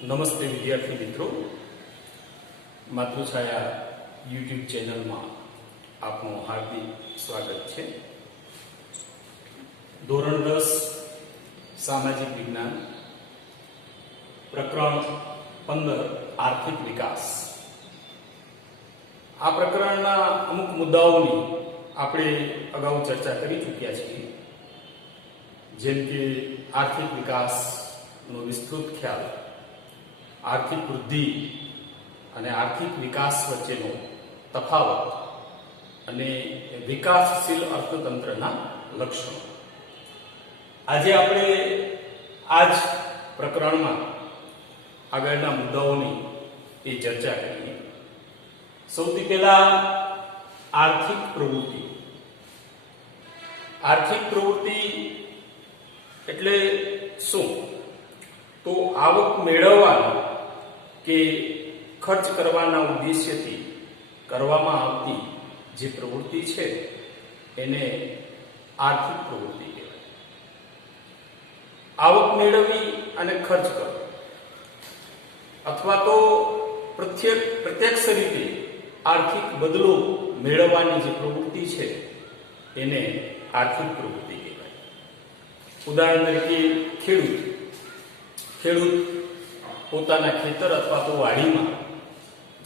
નમસ્તે વિદ્યાર્થી મિત્રો, માતૃછાયા યુટ્યુબ ચેનલમાં આપનું હાર્દિક સ્વાગત છે. ધોરણ 10 સામાજિક વિજ્ઞાન પ્રકરણ 15 આર્થિક વિકાસ. આ પ્રકરણના અમુક મુદ્દાઓની આપણે અગાઉ ચર્ચા કરી ચૂક્યા છીએ, જેમ કે આર્થિક વિકાસનો વિસ્તૃત ખ્યાલ, આર્થિક વૃદ્ધિ અને આર્થિક વિકાસ વચ્ચેનો તફાવત અને વિકાસશીલ અર્થતંત્રના લક્ષણો. આજે આપણે આ જ પ્રકરણમાં આગળના મુદ્દાઓની એ ચર્ચા કરીએ. સૌથી પહેલા આર્થિક પ્રવૃત્તિ. આર્થિક પ્રવૃત્તિ એટલે શું? તો આવક મેળવવાનો કે ખર્ચ કરવાના ઉદ્દેશ્યથી કરવામાં આવતી જે પ્રવૃત્તિ છે એને આર્થિક પ્રવૃત્તિ કહેવાય. આવક મેળવવી અને ખર્ચ કરવો, અથવા તો પ્રત્યક્ષ રીતે આર્થિક બદલો મેળવવાની જે પ્રવૃત્તિ છે એને આર્થિક પ્રવૃત્તિ કહેવાય. ઉદાહરણ તરીકે ખેડૂત પોતાના ખેતર અથવા તો વાડીમાં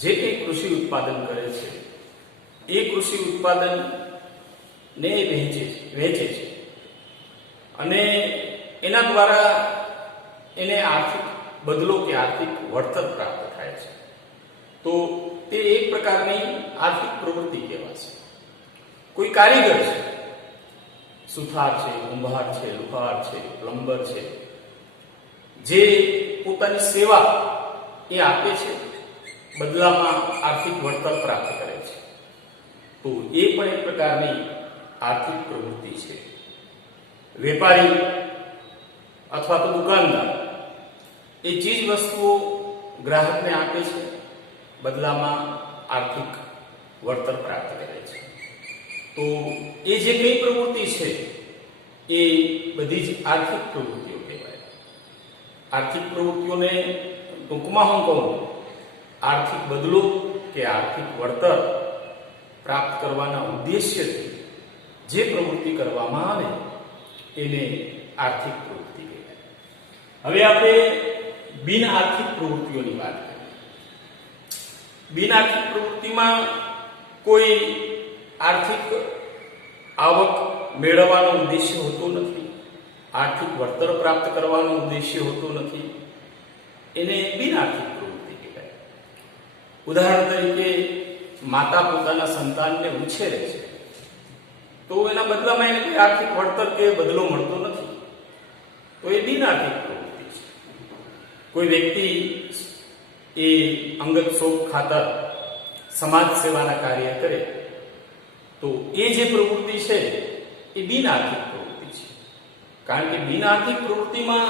જે કંઈ કૃષિ ઉત્પાદન કરે છે એ કૃષિ ઉત્પાદન ને વેચે છે અને એના દ્વારા એને આર્થિક બદલો કે આર્થિક વળતર પ્રાપ્ત થાય છે. તો તે એક પ્રકારની આર્થિક પ્રવૃત્તિ કહેવાશે. કોઈ કારીગર છે, સુથાર છે, કુંભાર છે, લુહાર છે, પ્લમ્બર છે, જે પોતાની સેવા એ આપે છે, બદલામાં આર્થિક વળતર પ્રાપ્ત કરે છે, તો એ પણ એક પ્રકારની આર્થિક પ્રવૃત્તિ છે. વેપારી અથવા તો દુકાનદાર એ ચીજ વસ્તુઓ ગ્રાહકને આપે છે, બદલામાં આર્થિક વળતર પ્રાપ્ત કરે છે. તો એ જે કઈ પ્રવૃત્તિ છે એ બધી જ આર્થિક પ્રવૃત્તિઓ કહેવાય. આર્થિક પ્રવૃત્તિઓને ટૂંકમાં હું કહું, આર્થિક બદલો કે આર્થિક વળતર પ્રાપ્ત કરવાના ઉદ્દેશ્યથી જે પ્રવૃત્તિ કરવામાં આવે એને આર્થિક પ્રવૃત્તિ કહેવાય. હવે આપણે બિન આર્થિક પ્રવૃત્તિઓની વાત કરીએ. બિન આર્થિક પ્રવૃત્તિમાં કોઈ આર્થિક આવક મેળવવાનો ઉદ્દેશ્ય હોતો નથી, આર્થિક વળતર પ્રાપ્ત કરવાનો ઉદ્દેશ્ય હોતો નથી, એને બિન આર્થિક પ્રવૃત્તિ કહેવાય. ઉદાહરણ તરીકે માતા પોતાના સંતાનને ઉછેરે છે, તો એના બદલામાં એને કોઈ આર્થિક વળતર કે બદલો મળતો નથી, તો એ બિન આર્થિક પ્રવૃત્તિ છે. કોઈ વ્યક્તિ એ અંગત શોખ ખાતર સમાજ સેવાના કાર્ય કરે, તો એ જે પ્રવૃત્તિ છે એ બિન આર્થિક પ્રવૃત્તિ છે. કારણ કે બિન આર્થિક પ્રવૃત્તિમાં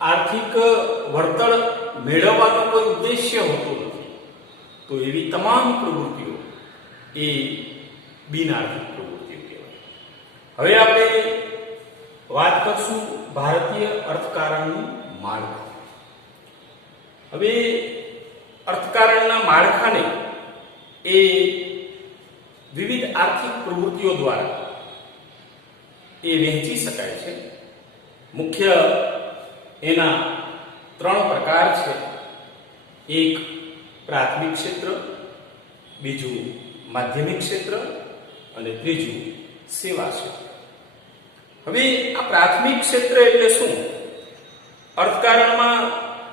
આર્થિક વળતર મેળવવાનો કોઈ ઉદ્દેશ્ય હોતો નથી, તો એવી તમામ પ્રવૃત્તિઓ એ બિન આર્થિક પ્રવૃત્તિઓ કહેવાય. હવે આપણે વાત કરશું ભારતીય અર્થકારણનું માળખું. હવે અર્થકારણના માળખાને એ વિવિધ આર્થિક પ્રવૃત્તિઓ દ્વારા એ વહેંચી શકાય છે. મુખ્ય એના 3 પ્રકાર છે. એક પ્રાથમિક ક્ષેત્ર, બીજું માધ્યમિક ક્ષેત્ર અને ત્રીજું સેવા ક્ષેત્ર. હવે આ પ્રાથમિક ક્ષેત્ર એટલે શું? અર્થકારણમાં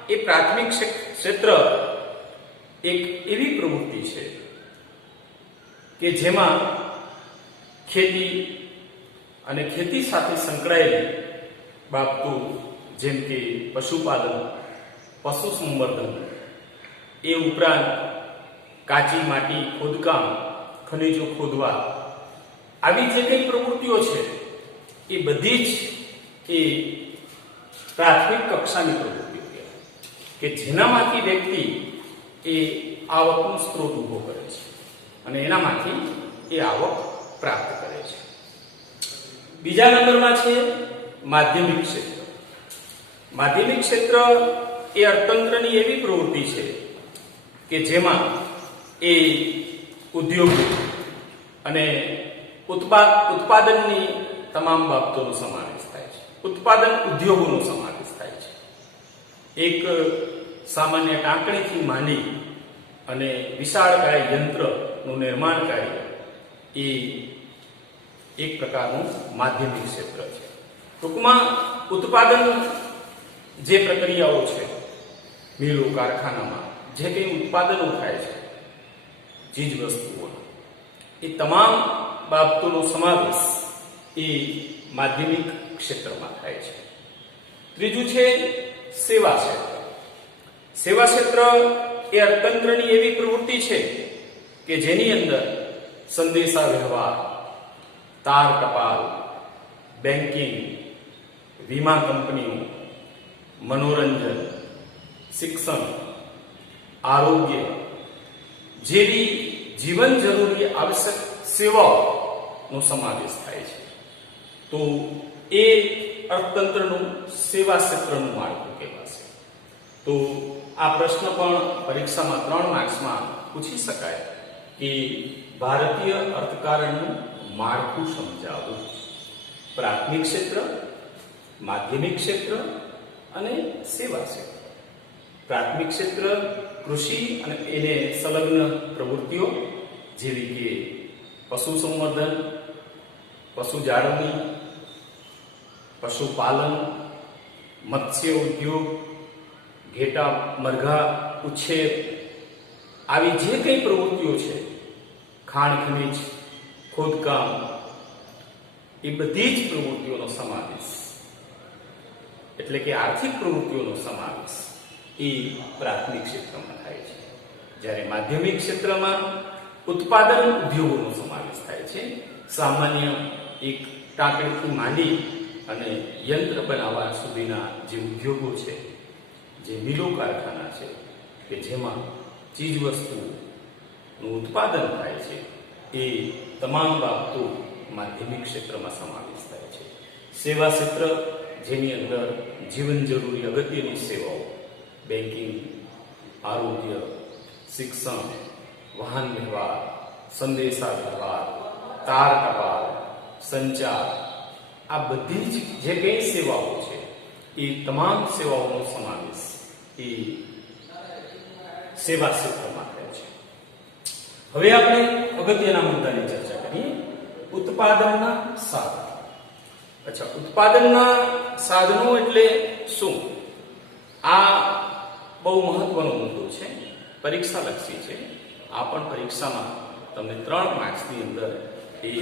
એ પ્રાથમિક ક્ષેત્ર એક એવી પ્રવૃત્તિ છે કે જેમાં ખેતી અને ખેતી સાથે સંકળાયેલી બાબતો, જેમ કે પશુપાલન, પશુ સંવર્ધન, એ ઉપરાંત કાચી માટી ખોદકામ, ખનિજો ખોદવા, આવી જે કંઈ પ્રવૃત્તિઓ છે એ બધી જ એ પ્રાથમિક કક્ષાની પ્રવૃત્તિઓ કહેવાય, કે જેનામાંથી વ્યક્તિ એ આવકનો સ્ત્રોત ઉભો કરે છે અને એનામાંથી એ આવક પ્રાપ્ત કરે છે. બીજા નંબરમાં છે માધ્યમિક ક્ષેત્ર. માધ્યમિક ક્ષેત્ર એ અર્થતંત્રની એવી પ્રવૃત્તિ છે કે જેમાં એ ઉદ્યોગ અને ઉત્પાદનની તમામ બાબતોનો સમાવેશ થાય છે. ઉત્પાદન ઉદ્યોગોનો સમાવેશ થાય છે. એક સામાન્ય ટાંકણીથી માંડી અને વિશાળકાય યંત્રનું નિર્માણ કાર્ય એ એક પ્રકારનું માધ્યમિક ક્ષેત્ર છે. ટૂંકમાં ઉત્પાદન જે પ્રક્રિયાઓ છે, મિલો, કારખાનામાં જે કંઈ ઉત્પાદનો થાય છે ચીજ વસ્તુઓ, એ તમામ બાબતોનો સમાવેશ એ માધ્યમિક ક્ષેત્રમાં થાય છે. ત્રીજું છે સેવા ક્ષેત્ર. સેવા ક્ષેત્ર એ અર્થતંત્રની એવી પ્રવૃત્તિ છે કે જેની અંદર સંદેશા વ્યવહાર, તાર ટપાલ, બેન્કિંગ, વીમા કંપનીઓ, મનોરંજન, શિક્ષણ, આરોગ્ય જેવી જીવન જરૂરી આવશ્યક સેવાઓનો સમાવેશ થાય છે. તો એ અર્થતંત્રનું સેવા ક્ષેત્રનું માળખું કહેવાશે. તો આ પ્રશ્ન પણ પરીક્ષામાં 3 માર્ક્સમાં પૂછી શકાય કે ભારતીય અર્થકારણનું માળખું સમજાવવું. પ્રાથમિક ક્ષેત્ર, માધ્યમિક ક્ષેત્ર અને સેવા ક્ષેત્ર. પ્રાથમિક ક્ષેત્ર કૃષિ અને એને સંલગ્ન પ્રવૃત્તિઓ જેવી કે પશુ સંવર્ધન, પશુ જાળવણી, પશુપાલન, મત્સ્ય ઉદ્યોગ, ઘેટા મરઘા ઉછેર, આવી જે કંઈ પ્રવૃત્તિઓ છે, ખાણ ખનીજ, ખોદકામ, એ બધી જ પ્રવૃત્તિઓનો સમાવેશ એટલે કે આર્થિક પ્રવૃત્તિઓનો સમાવેશ એ પ્રાથમિક ક્ષેત્રમાં થાય છે. જ્યારે માધ્યમિક ક્ષેત્રમાં ઉત્પાદન ઉદ્યોગોનો સમાવેશ થાય છે. સામાન્ય એક ટાંકણીથી માંડી અને યંત્ર બનાવવા સુધીના જે ઉદ્યોગો છે, જે મિલો કારખાના છે કે જેમાં ચીજ વસ્તુનું ઉત્પાદન થાય છે, એ તમામ બાબતો માધ્યમિક ક્ષેત્રમાં સમાવેશ થાય છે. સેવા ક્ષેત્ર જેની અંદર જીવન જરૂરી અગત્યની સેવાઓ, બેન્કિંગ, આરોગ્ય, શિક્ષણ, વાહન વ્યવહાર, સંદેશા વ્યવહાર, તાર ટપાલ, સંચાર, આ બધી જ જે કંઈ સેવાઓ છે એ તમામ સેવાઓનો સમાવેશ એ સેવા ક્ષેત્રમાં થાય છે. હવે આપણે અગત્યના મુદ્દાની ચર્ચા કરીએ. ઉત્પાદનના સાધનો. અચ્છા, ઉત્પાદનના સાધનો એટલે શું? આ બહુ મહત્વનો મુદ્દો છે, પરીક્ષા લક્ષી છે. આ પણ પરીક્ષામાં તમને 3 માર્ક્સની અંદર એ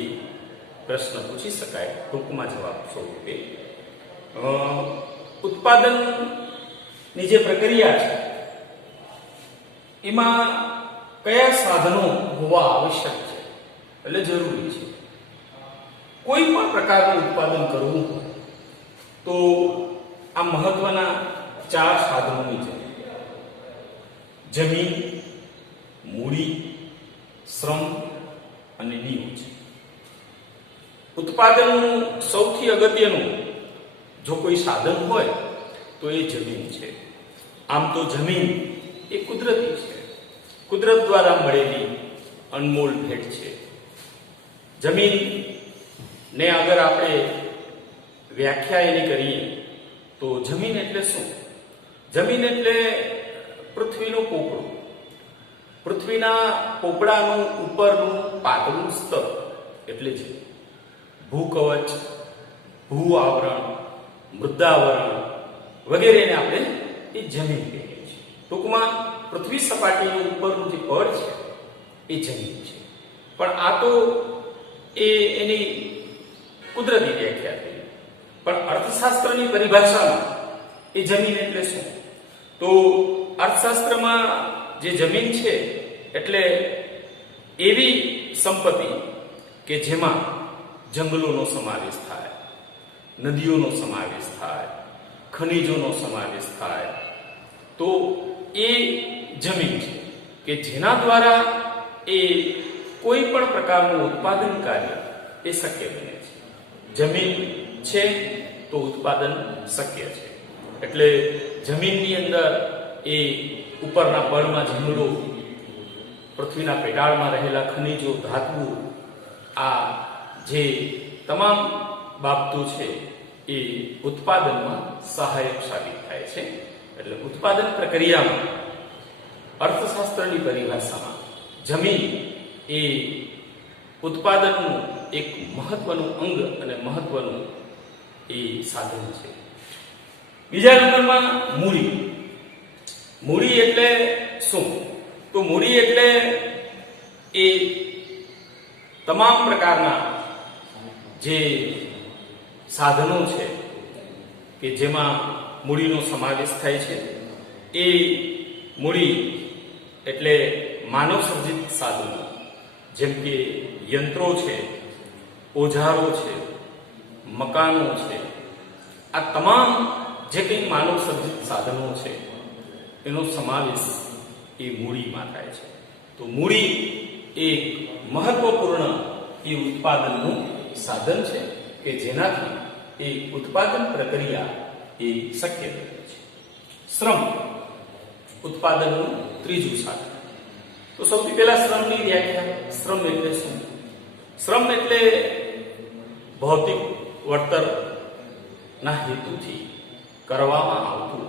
પ્રશ્ન પૂછી શકાય. ટૂંકમાં જવાબ સ્વરૂપે ઉત્પાદનની જે પ્રક્રિયા છે એમાં કયા સાધનો હોવા આવશ્યક છે એટલે જરૂરી છે. કોઈ પણ પ્રકારનું ઉત્પાદન કરવું હોય તો આ મહત્વના 4 સાધનોની જરૂર: જમીન, મૂડી, શ્રમ અને નિયોજન. ઉત્પાદનનું સૌથી અગત્યનું જો કોઈ સાધન હોય તો એ જમીન છે. આમ તો જમીન એ કુદરતી છે, કુદરત દ્વારા મળેલી અનમોલ ભેટ છે. જમીનને અગર આપણે વ્યાખ્યા એની કરીએ તો જમીન એટલે શું? જમીન એટલે પૃથ્વીનું પોપડું. પૃથ્વીના પોપડાનું ઉપરનું પાતળું સ્તર એટલે જમીન. ભૂકવચ, ભૂ આવરણ, મૃદાવરણ વગેરેને આપણે એ જમીન કહીએ છીએ. ટૂંકમાં પૃથ્વી સપાટીનું ઉપરનું જે પડ છે એ જમીન છે. પણ આ તો એની કુદરતી વ્યાખ્યા થઈ. પણ અર્થશાસ્ત્રની પરિભાષામાં એ જમીન એટલે શું? તો અર્થશાસ્ત્રમાં જે જમીન છે એટલે એવી સંપત્તિ કે જેમાં જંગલોનો સમાવેશ થાય, નદીઓનો સમાવેશ થાય, ખનિજોનો સમાવેશ થાય, તો એ જમીન છે કે જેના દ્વારા એ કોઈ પણ પ્રકારનું ઉત્પાદન કાર્ય એ શક્ય બને છે. જમીન છે તો ઉત્પાદન શક્ય છે. એટલે જમીનની અંદર એ ઉપરના બળમાં જંગલો, પૃથ્વીના પેટાળમાં રહેલા ખનિજો, ધાતુઓ, આ જે તમામ બાબતો છે એ ઉત્પાદનમાં સહાયક સાબિત થાય છે. એટલે ઉત્પાદન પ્રક્રિયામાં અર્થશાસ્ત્રની પરિભાષામાં જમીન એ ઉત્પાદનનું એક મહત્વનું અંગ અને મહત્વનું એ સાધન છે. બીજા નંબરમાં મૂડી. મૂડી એટલે શું? તો મૂડી એટલે એ તમામ પ્રકારના જે સાધનો છે કે જેમાં મૂડીનો સમાવેશ થાય છે. એ મૂડી એટલે માનવ સર્જિત સાધનો, જેમ કે યંત્રો છે, ઓજારો છે, મકાનો છે, આ તમામ જે કંઈ માનવ સર્જિત સાધનો છે એનો સમાવેશ એ મૂડીમાં થાય છે. તો મૂડી એક મહત્વપૂર્ણ એ ઉત્પાદનનું સાધન છે કે જેનાથી એ ઉત્પાદન પ્રક્રિયા એ શક્ય બને છે. શ્રમ ઉત્પાદનનું ત્રીજું સાધન. તો સૌથી પહેલા શ્રમની વ્યાખ્યા. શ્રમ એટલે શું? શ્રમ એટલે ભૌતિક વળતરના હેતુથી કરવામાં આવતું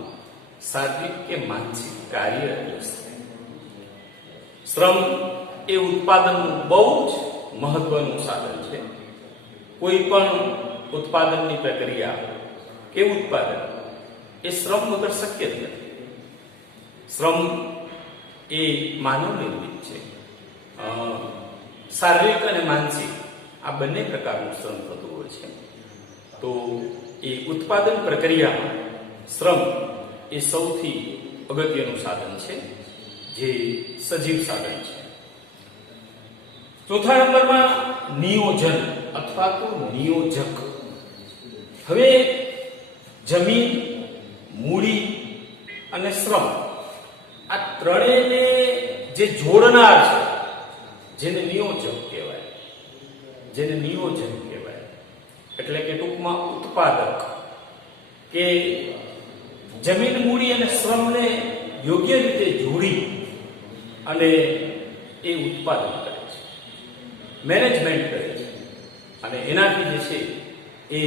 શારીરિક કે માનસિક કાર્ય એટલે શ્રમ એ ઉત્પાદનનું બહુ જ મહત્વનું સાધન છે. કોઈ પણ ઉત્પાદનની પ્રક્રિયા કે ઉત્પાદન એ શ્રમ વગર શક્ય જ નથી. શ્રમ એ માનવ નિર્મિત છે. શારીરિક અને માનસિક આ બંને પ્રકારનું શ્રમ થતું હોય છે. તો એ ઉત્પાદન પ્રક્રિયામાં શ્રમ એ સૌથી અગત્યનું સાધન છે, જે સજીવ સાધન છે. ચોથા નંબરમાં નિયોજન અથવા તો નિયોજક. હવે જમીન, મૂડી અને શ્રમ આ ત્રણેયને જે જોડનાર છે જેને નિયોજક કહેવાય, જેને નિયોજન કહેવાય. એટલે કે ટૂંકમાં ઉત્પાદક, કે જમીન, મૂડી અને શ્રમને યોગ્ય રીતે જોડી અને એ ઉત્પાદન કરે છે, મેનેજમેન્ટ કરે છે, અને એનાથી જે છે એ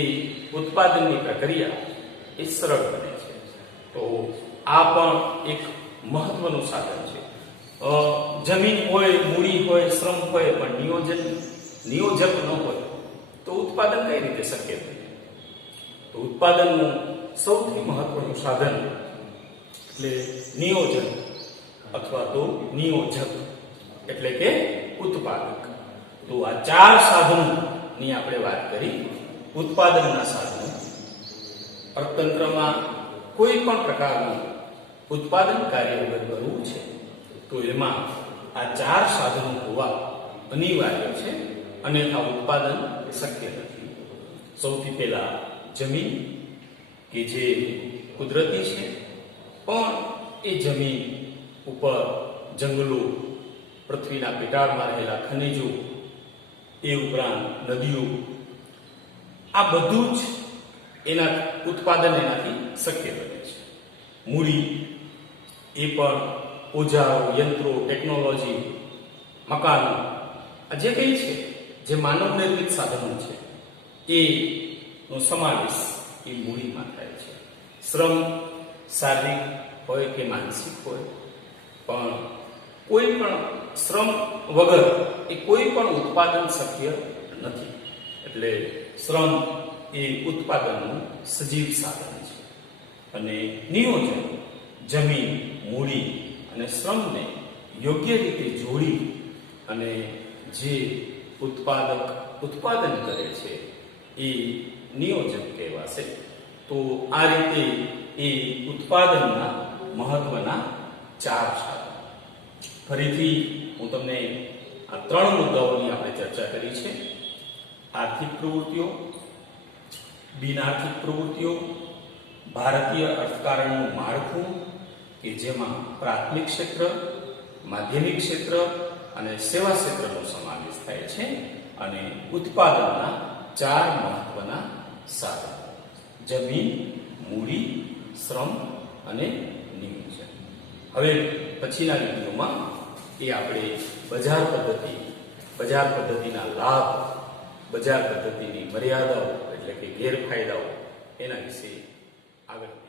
ઉત્પાદનની પ્રક્રિયા એ સરળ બને છે. તો આ પણ એક મહત્વનું સાધન છે. જમીન હોય, મૂડી હોય, શ્રમ હોય, પણ નિયોજક ન હોય તો ઉત્પાદન કઈ રીતે શક્ય બને? તો ઉત્પાદનનું સૌથી મહત્વનું સાધન એટલે નિયોજન અથવા તો નિયોજક એટલે કે ઉત્પાદક. તો આ ચાર સાધનોની આપણે વાત કરી. ઉત્પાદનના સાધનો. અર્થતંત્રમાં કોઈ પણ પ્રકારનું ઉત્પાદન કાર્ય વગર કરવું છે તો એમાં આ ચાર સાધનો હોવા અનિવાર્ય છે, અન્યથા ઉત્પાદન શક્ય નથી. સૌથી પહેલા જમીન કે જે કુદરતી છે, પણ એ જમીન ઉપર જંગલો, પૃથ્વીના પેટાળમાં રહેલા ખનિજો, એ ઉપરાંત નદીઓ, આ બધું જ એના ઉત્પાદન એનાથી શક્ય બને છે. મૂડી એ પણ ઓજારો, યંત્રો, ટેકનોલોજી, મકાનો, આ જે કંઈ છે જે માનવ નિર્મિત સાધનો છે એનો સમાવેશ એ મૂડીમાં થાય છે. શ્રમ શારીરિક હોય કે માનસિક હોય, પણ કોઈ પણ શ્રમ વગર એ કોઈ પણ ઉત્પાદન શક્ય નથી. એટલે શ્રમ એ ઉત્પાદનનું સજીવ સાધન છે. અને નિયોજન જમીન, મૂડી અને શ્રમને યોગ્ય રીતે જોડી અને જે ઉત્પાદન કરે છે એ નિયોજક કહેવાશે. તો આ રીતે એ ઉત્પાદનના મહત્વના ચાર સાધનો. ફરીથી હું તમને આ ત્રણ મુદ્દાઓની આપણે ચર્ચા કરી છે. આર્થિક પ્રવૃત્તિઓ, બિનઆર્થિક પ્રવૃત્તિઓ, ભારતીય અર્થકારણનું માળખું કે જેમાં પ્રાથમિક ક્ષેત્ર, માધ્યમિક ક્ષેત્ર અને સેવા ક્ષેત્રનો સમાવેશ થાય છે, અને ઉત્પાદનના ચાર મહત્વના સાધનો: જમીન, મૂડી, શ્રમ અને નિયમ છે. હવે પછીના વિડીયોમાં એ આપણે બજાર પદ્ધતિના લાભ, બજાર પદ્ધતિની મર્યાદાઓ એટલે કે ગેરફાયદાઓ એના વિશે આગળ